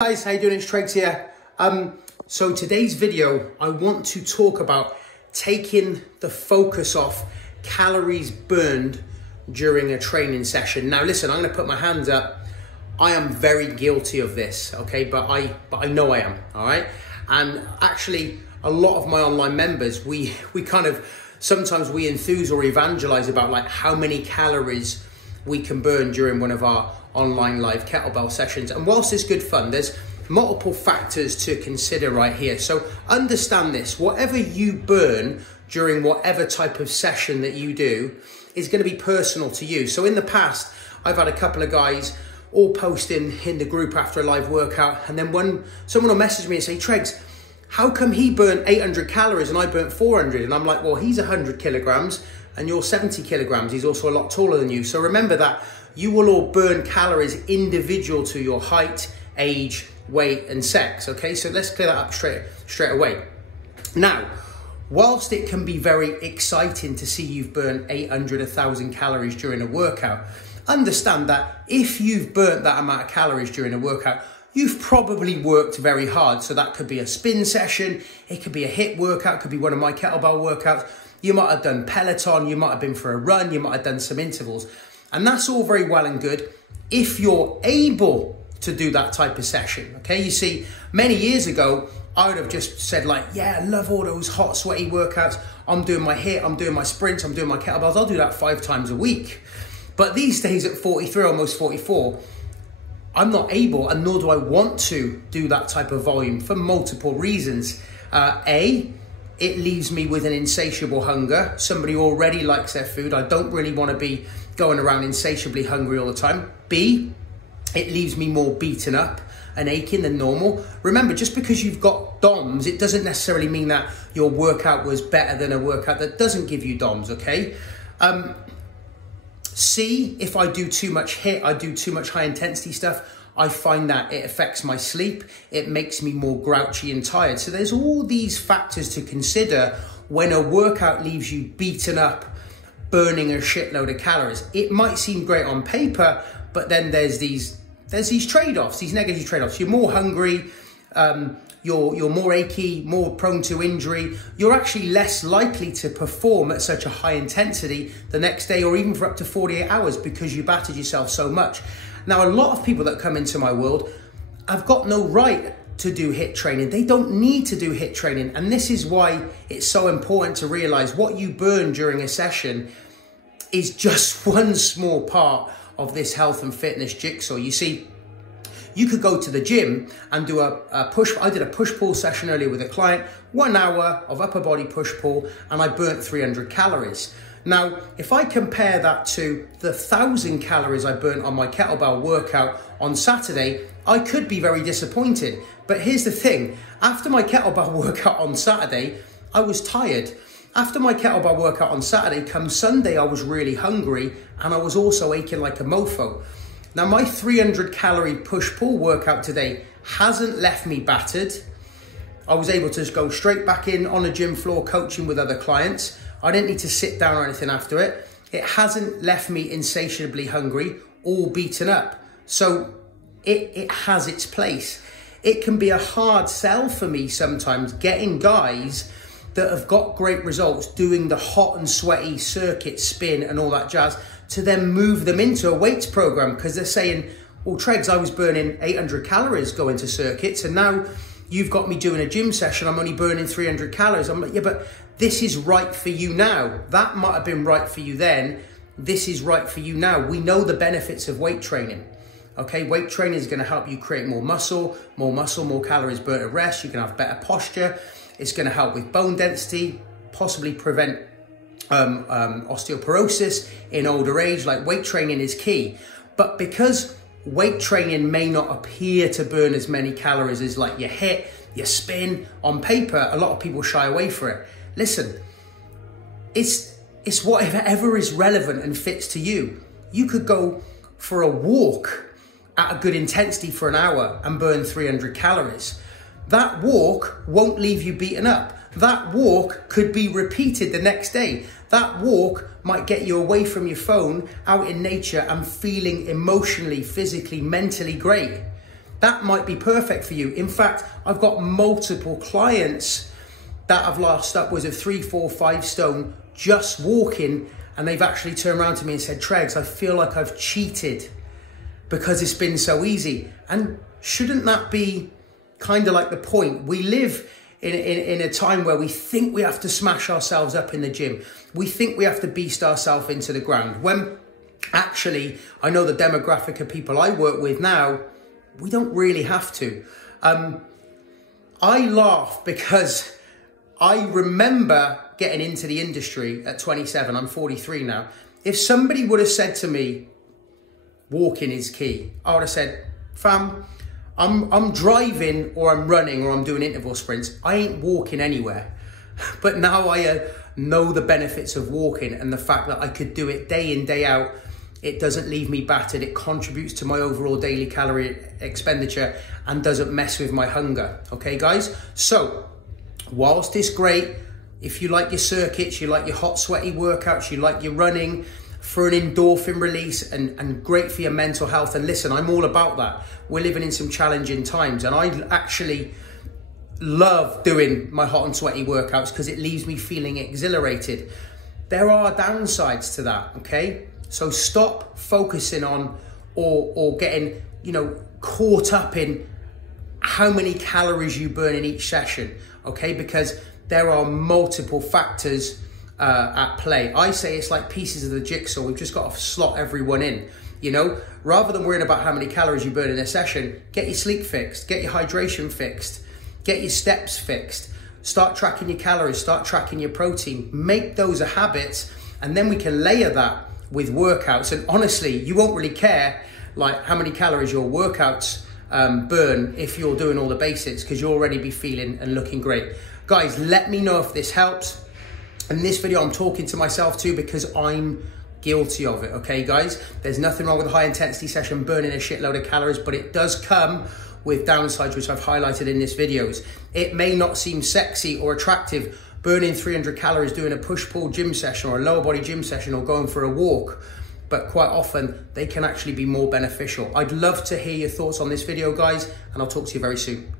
Guys, how you doing? It's Tregs here. So today's video, I want to talk about taking the focus off calories burned during a training session. Now listen, I'm going to put my hands up. I am very guilty of this, okay? But I know I am, all right? And actually, a lot of my online members, we kind of, sometimes we enthuse or evangelize about like how many calories we can burn during one of our online live kettlebell sessions. And whilst it's good fun, there's multiple factors to consider right here. So understand this, whatever you burn during whatever type of session that you do is going to be personal to you. So in the past, I've had a couple of guys all posting in the group after a live workout. And then when someone will message me and say, Tregs, how come he burnt 800 calories and I burnt 400? And I'm like, well, he's 100 kilograms and you're 70 kilograms. He's also a lot taller than you. So remember that you will all burn calories individual to your height, age, weight, and sex. Okay, so let's clear that up straight away. Now, whilst it can be very exciting to see you've burnt 800, 1,000 calories during a workout, understand that if you've burnt that amount of calories during a workout, you've probably worked very hard. So that could be a spin session, it could be a HIIT workout, it could be one of my kettlebell workouts. You might have done Peloton, you might have been for a run, you might have done some intervals. And that's all very well and good if you're able to do that type of session, okay? You see, many years ago, I would have just said like, yeah, I love all those hot, sweaty workouts. I'm doing my HIIT, I'm doing my sprints, I'm doing my kettlebells. I'll do that 5 times a week. But these days at 43, almost 44, I'm not able, and nor do I want to do that type of volume for multiple reasons. A, it leaves me with an insatiable hunger. Somebody already likes their food. I don't really want to be going around insatiably hungry all the time. B, it leaves me more beaten up and aching than normal. Remember, just because you've got DOMs, it doesn't necessarily mean that your workout was better than a workout that doesn't give you DOMs, okay? C, if I do too much HIIT, I do too much high intensity stuff, I find that it affects my sleep. It makes me more grouchy and tired. So there's all these factors to consider when a workout leaves you beaten up, burning a shitload of calories. It might seem great on paper, but then there's these trade-offs, these negative trade-offs. You're more hungry, you're more achy, more prone to injury. You're actually less likely to perform at such a high intensity the next day or even for up to 48 hours because you battered yourself so much. Now, a lot of people that come into my world have got no right to do HIIT training. They don't need to do HIIT training. And this is why it's so important to realize what you burn during a session is just one small part of this health and fitness jigsaw. You see, you could go to the gym and do a push. I did a push-pull session earlier with a client, 1 hour of upper body push-pull, and I burnt 300 calories. Now, if I compare that to the 1,000 calories I burnt on my kettlebell workout on Saturday, I could be very disappointed. But here's the thing, after my kettlebell workout on Saturday, I was tired. After my kettlebell workout on Saturday, come Sunday, I was really hungry and I was also aching like a mofo. Now, my 300 calorie push-pull workout today hasn't left me battered. I was able to just go straight back in on a gym floor coaching with other clients. I didn't need to sit down or anything after it. It hasn't left me insatiably hungry or beaten up. So it has its place. It can be a hard sell for me sometimes getting guys that have got great results doing the hot and sweaty circuit spin and all that jazz to then move them into a weights program because they're saying, well, Tregs, I was burning 800 calories going to circuits and now you've got me doing a gym session, I'm only burning 300 calories. I'm like, yeah, but this is right for you now. That might have been right for you then. This is right for you now. We know the benefits of weight training. Okay, weight training is going to help you create more muscle, more calories burnt at rest. You can have better posture. It's going to help with bone density, possibly prevent osteoporosis in older age. Like, weight training is key. But because weight training may not appear to burn as many calories as like your HIIT, your spin, on paper, a lot of people shy away from it. Listen, it's whatever is relevant and fits to you. You could go for a walk at a good intensity for an hour and burn 300 calories. That walk won't leave you beaten up. That walk could be repeated the next day. That walk might get you away from your phone, out in nature and feeling emotionally, physically, mentally great. that might be perfect for you. In fact, I've got multiple clients that have lost upwards of 3, 4, 5 stone just walking, and they've actually turned around to me and said, Tregs, I feel like I've cheated because it's been so easy. And shouldn't that be kind of like the point? We live in a time where we think we have to smash ourselves up in the gym. We think we have to beast ourselves into the ground. When actually, I know the demographic of people I work with now, we don't really have to. I laugh because I remember getting into the industry at 27, I'm 43 now. If somebody would have said to me, walking is key, I would have said, fam, I'm driving or I'm running or I'm doing interval sprints. I ain't walking anywhere. But now I know the benefits of walking and the fact that I could do it day in, day out. It doesn't leave me battered. It contributes to my overall daily calorie expenditure and doesn't mess with my hunger. Okay, guys? So, whilst it's great, if you like your circuits, you like your hot, sweaty workouts, you like your running for an endorphin release and great for your mental health. And listen, I'm all about that. We're living in some challenging times, and I actually love doing my hot and sweaty workouts because it leaves me feeling exhilarated. There are downsides to that, okay? So stop focusing on or getting, caught up in how many calories you burn in each session, okay? Because there are multiple factors at play. I say it's like pieces of the jigsaw. We've just got to slot everyone in, Rather than worrying about how many calories you burn in a session, get your sleep fixed, get your hydration fixed, get your steps fixed, start tracking your calories, start tracking your protein, make those a habit, and then we can layer that with workouts. And honestly, you won't really care like how many calories your workouts burn if you're doing all the basics, because you'll already be feeling and looking great. Guys, let me know if this helps. In this video, I'm talking to myself too because I'm guilty of it, okay, guys? There's nothing wrong with a high intensity session burning a shitload of calories, but it does come with downsides, which I've highlighted in this videos. It may not seem sexy or attractive burning 300 calories doing a push-pull gym session or a lower body gym session or going for a walk, but quite often they can actually be more beneficial. I'd love to hear your thoughts on this video, guys, and I'll talk to you very soon.